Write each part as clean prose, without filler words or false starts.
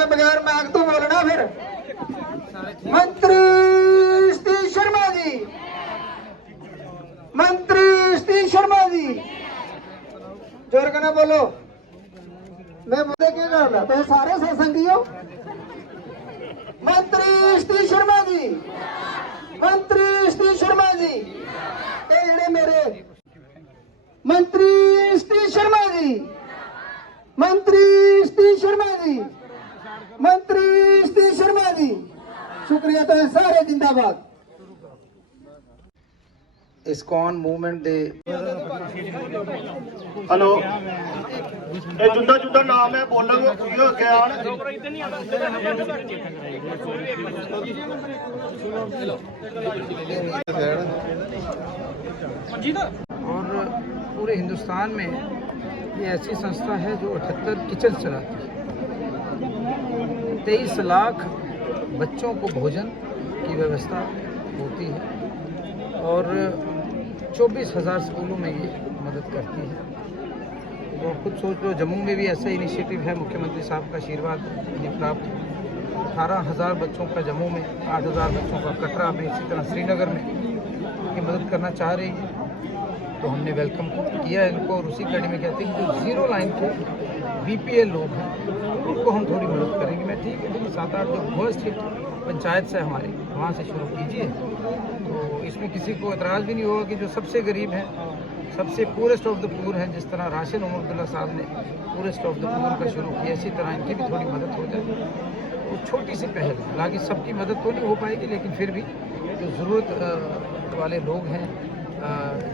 मैं बगैर मांग तो बोलना फिर। मंत्री सतीश शर्मा जी, मंत्री सतीश शर्मा जी, जोर करना बोलो। मैं बोले क्या कर रहा तो सारे सत्संगी हो। मंत्री सतीश शर्मा जी, मंत्री सतीश शर्मा जी, ये मेरे मंत्री सतीश शर्मा जी, मंत्री सतीश शर्मा जी, मंत्री सतीश शर्मा जी, शुक्रिया तो सारे जिंदाबाद। इस्कॉन मूवमेंट दे हेलो ये जुदा जुदा नाम है बोलेंगे ज्ञान और पूरे हिंदुस्तान में ये ऐसी संस्था है जो 78 किचन चलाती है। 23 लाख बच्चों को भोजन की व्यवस्था होती है और 24,000 स्कूलों में ये मदद करती है। तो खुद सोच लो, जम्मू में भी ऐसा इनिशिएटिव है, मुख्यमंत्री साहब का आशीर्वाद ये प्राप्त। 18,000 बच्चों का जम्मू में, 8,000 बच्चों का कटरा में, इसी तरह श्रीनगर में ये मदद करना चाह रही है। तो हमने वेलकम किया है इनको और उसी कड़ी में कहते हैं कि जो जीरो लाइन के बीपीएल लोग हैं उनको हम थोड़ी मदद करेंगे। मैं ठीक है, लेकिन 7-8 जो फर्स्ट हिट पंचायत से हमारी वहाँ से शुरू कीजिए। तो इसमें किसी को एतराज़ भी नहीं होगा कि जो सबसे गरीब हैं, सबसे पूरेस्ट ऑफ द पूर हैं, जिस तरह राशिद उमर अब्दुल्ला साहब ने पूरेस्ट ऑफ द पूर का शुरू किया, इसी तरह इनकी भी थोड़ी मदद हो जाए। तो छोटी सी पहल, हालांकि सबकी मदद तो नहीं हो पाएगी, लेकिन फिर भी जो ज़रूरत वाले लोग हैं,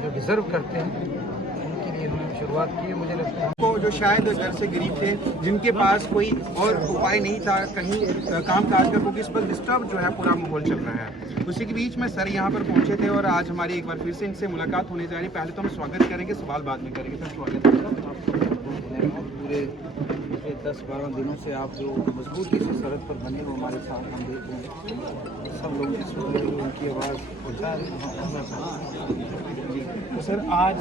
जो डिज़र्व करते हैं, उनके लिए इन्होंने शुरुआत की है। मुझे लगता है को जो शायद घर से गरीब थे, जिनके पास कोई और उपाय नहीं था कहीं काम काज का, क्योंकि इस पर डिस्टर्ब जो है पूरा माहौल चल रहा है। उसी के बीच में सर यहाँ पर पहुँचे थे और आज हमारी एक बार फिर से इनसे मुलाकात होने जा रही है। पहले तो हम स्वागत करेंगे, सवाल बाद में करेंगे। सर स्वागत है। पूरे 10-12 दिनों से आप जो मजबूती से सड़क पर बने हो हमारे साथ, हम देख रहे हैं सब लोग सुन रहे हैं, उनकी आवाज़ पहुँचा रहे हैं। तो सर आज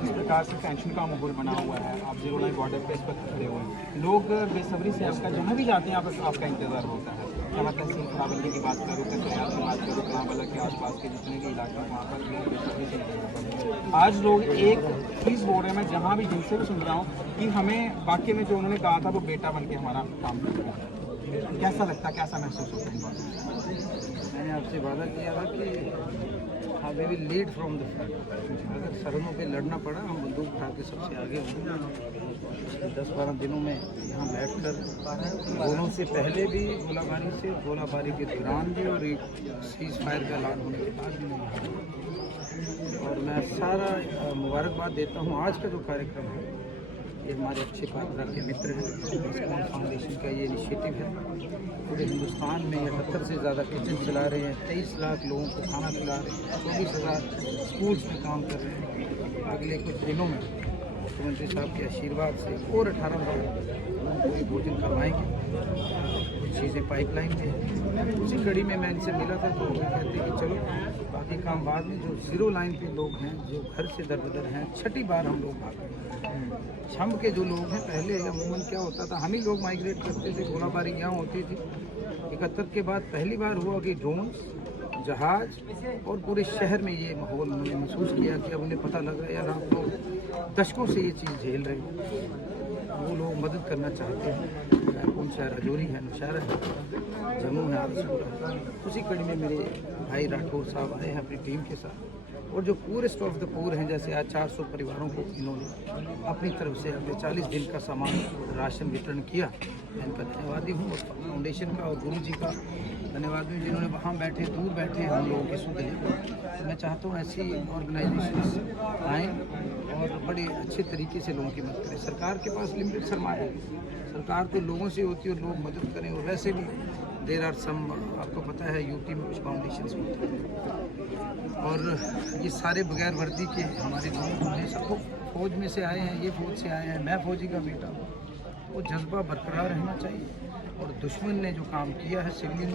जिस प्रकार से टेंशन का माहौल बना हुआ है, आप जीरो लाइन बॉर्डर पे इस पर खड़े हुए हैं, लोग बेसब्री से आपका जहाँ भी जाते हैं आपका इंतज़ार होता है। क्या तहसील खराबंदी की बात करूँ, कसरियात की बात करूँ, कलांवाला के आसपास के जितने भी इलाके हैं वहाँ पर लोग बेसब्री से इंतजार। आज लोग एक चीज़ बोल रहे हैं, मैं जहाँ भी जिनसे भी सुन रहा हूँ कि हमें वाकई में जो उन्होंने कहा था वो बेटा बन के हमारा काम करेगा। कैसा लगता है, कैसा महसूस होता है? मैंने आपसे वादा किया था कि we will lead from the front. अगर सरहदों पे लड़ना पड़ा, हम बंदूक उठा के सबसे आगे होंगे। 10-12 दिनों में यहाँ बैठकर गोलों से पहले भी गोलाबारी से, गोलाबारी के दौरान भी और एक सीज़ फायर का ऐलान होने के बाद भी। और मैं सारा मुबारकबाद देता हूँ। आज का जो कार्यक्रम है ये हमारे अच्छे पात्रा के मित्र हैं, इस्कॉन फाउंडेशन का ये इनिशिएटिव है। पूरे हिंदुस्तान में 78 से ज़्यादा किचन चला रहे हैं, 23 लाख लोगों को खाना खिला रहे हैं, 24,000 स्कूल्स में काम कर रहे हैं। अगले कुछ दिनों में मुख्यमंत्री साहब के आशीर्वाद से और 18,000 लोगों को भी भोजन करवाएंगे। कुछ चीज़ें पाइपलाइन में हैं। उसी कड़ी में मैं इनसे मिला था, तो वो कहते हैं कि चलो बाकी काम बाद में। जो जीरो लाइन पे लोग हैं, जो घर से दर-बदर हैं, छठी बार हम लोग भाग रहे हैं। छम के जो लोग हैं, पहले अमूमन क्या होता था, हम ही लोग माइग्रेट करते थे, गोलाबारी यहाँ होती थी। 71 के बाद पहली बार हुआ कि ड्रोन्स, जहाज और पूरे शहर में ये माहौल उन्होंने महसूस किया कि अब उन्हें पता लग रहा है यार आप लोग दशकों से ये चीज़ झेल रहे हैं। वो लोग मदद करना चाहते हैं। कौन शहर, रजौरी है, नौशहरा है, जम्मू है, आलमपुर है। उसी कड़ी में मेरे भाई राठौर साहब आए हैं अपनी टीम के साथ। और जो पूरेस्ट ऑफ द पूर हैं, जैसे आज 400 परिवारों को इन्होंने अपनी तरफ से अपने 40 दिन का सामान राशन वितरण किया। मैं इनका धन्यवादी हूँ, और फाउंडेशन का और गुरु जी का धन्यवाद हूँ, जिन्होंने वहाँ बैठे, दूर बैठे हम लोगों के सुख लिए। तो मैं चाहता हूँ ऐसी ऑर्गेनाइजेशन आएँ और बड़े अच्छे तरीके से लोगों की मदद करें। सरकार के पास लिमिटेड सरमाया है, सरकार तो लोगों से होती है और लोग मदद करें। और वैसे भी देर आर सम, आपको पता है यूपी में कुछ फाउंडेशंस होते हैं और ये सारे बगैर वर्दी के हमारे लोग हैं। सब फौज में से आए हैं, ये फौज से आए हैं, मैं फौजी का बेटा हूँ। वो जज्बा बरकरार रहना चाहिए। और दुश्मन ने जो काम किया है सिविलियन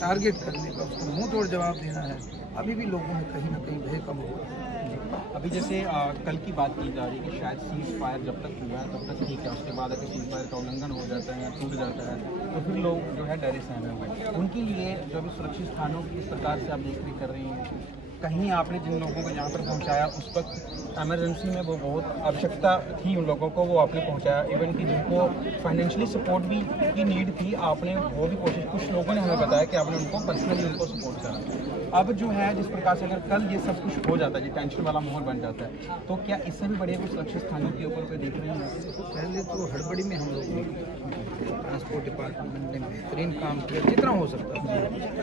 टारगेट करने का, उसको मुंह तोड़ जवाब देना है। अभी भी लोगों में कहीं ना कहीं भय का माहौल है। अभी जैसे कल की बात की जा रही है कि शायद सीज फायर जब तक हुआ है तब तक ठीक है, उसके बाद अगर सीज फायर का उल्लंघन हो जाता है या टूट जाता है तो फिर लोग जो है डरे सहमे हुए। उनके लिए जो भी सुरक्षित स्थानों की इस प्रकार से आप देखरेख कर रही हैं, कहीं आपने जिन लोगों को यहाँ पर पहुँचाया उस वक्त एमरजेंसी में वो बहुत आवश्यकता थी उन लोगों को, वो आपने पहुँचाया। इवन कि जिनको फाइनेंशियली सपोर्ट भी की नीड थी, आपने वो भी कोशिश, कुछ लोगों ने हमें बताया कि आपने उनको पर्सनली उनको सपोर्ट करा। अब जो है जिस प्रकार से अगर कल ये सब कुछ हो जाता है, ये टेंशन वाला माहौल बन जाता है, तो क्या इससे भी बड़े कुछ सुरक्षित स्थानों के ऊपर कोई देख रहे हैं? पहले तो हड़बड़ी में हम लोग ट्रांसपोर्ट डिपार्टमेंट ने बेहतरीन काम किया जितना हो सकता है।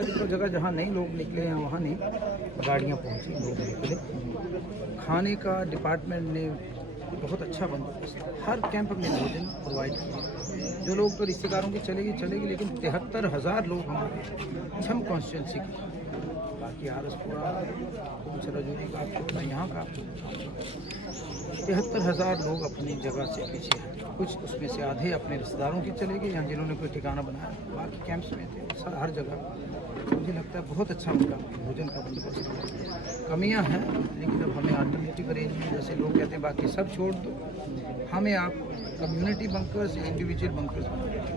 तो जगह जहाँ नहीं लोग निकले हैं वहाँ नहीं, गाड़ियाँ पहुँची, लोग निकले। खाने का डिपार्टमेंट ने बहुत अच्छा बंदोबस्त, हर कैंप में भोजन प्रोवाइड किया। जो लोग तो रिश्तेदारों की चलेगी, लेकिन 73,000 लोग हमारे छम कॉन्स्टिट्यूंसी के, बाकी आरसपुरा, रजौरी का, यहाँ का 73,000 लोग अपनी जगह से पीछे हैं। कुछ उसमें से आधे अपने रिश्तेदारों की चले गए, यहाँ जिन्होंने कोई ठिकाना बनाया, बाकी कैंप्स में थे। हर जगह मुझे लगता है बहुत अच्छा उनका भोजन का बंदोबस्त है। कमियां हैं, लेकिन अब हमें अल्टरनेटिव अरेंजमेंट, जैसे लोग कहते हैं बाकी सब छोड़ दो, हमें आप कम्युनिटी बंकर्स, इंडिविजुअल बंकर्स,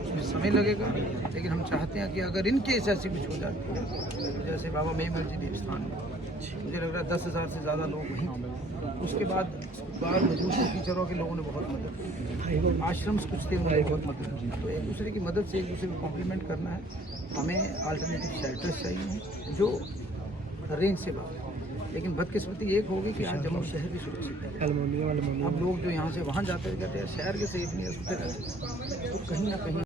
उसमें समय लगेगा। लेकिन हम चाहते हैं कि अगर इन केस ऐसी कुछ हो जाती है, जैसे बाबा मेहमल जी देवस्थान में मुझे लग रहा है 10,000 से ज़्यादा लोग वहीं, उसके बाद बाहर मजबूत टीचरों के लोगों ने बहुत मदद की, आश्रम कुछ थे उन्होंने बहुत मदद की। तो एक दूसरे की मदद से एक दूसरे को कॉम्प्लीमेंट करना है। हमें अल्टरनेटिव शेल्टर्स चाहिए जो रेंज से बाहर, लेकिन बदकिस्मती एक होगी कि आज जम्मू शहर भी सुरक्षित है। हम लोग जो यहाँ से वहाँ जाते रहते हैं, शहर के सेफ नहीं है, तो कहीं ना कहीं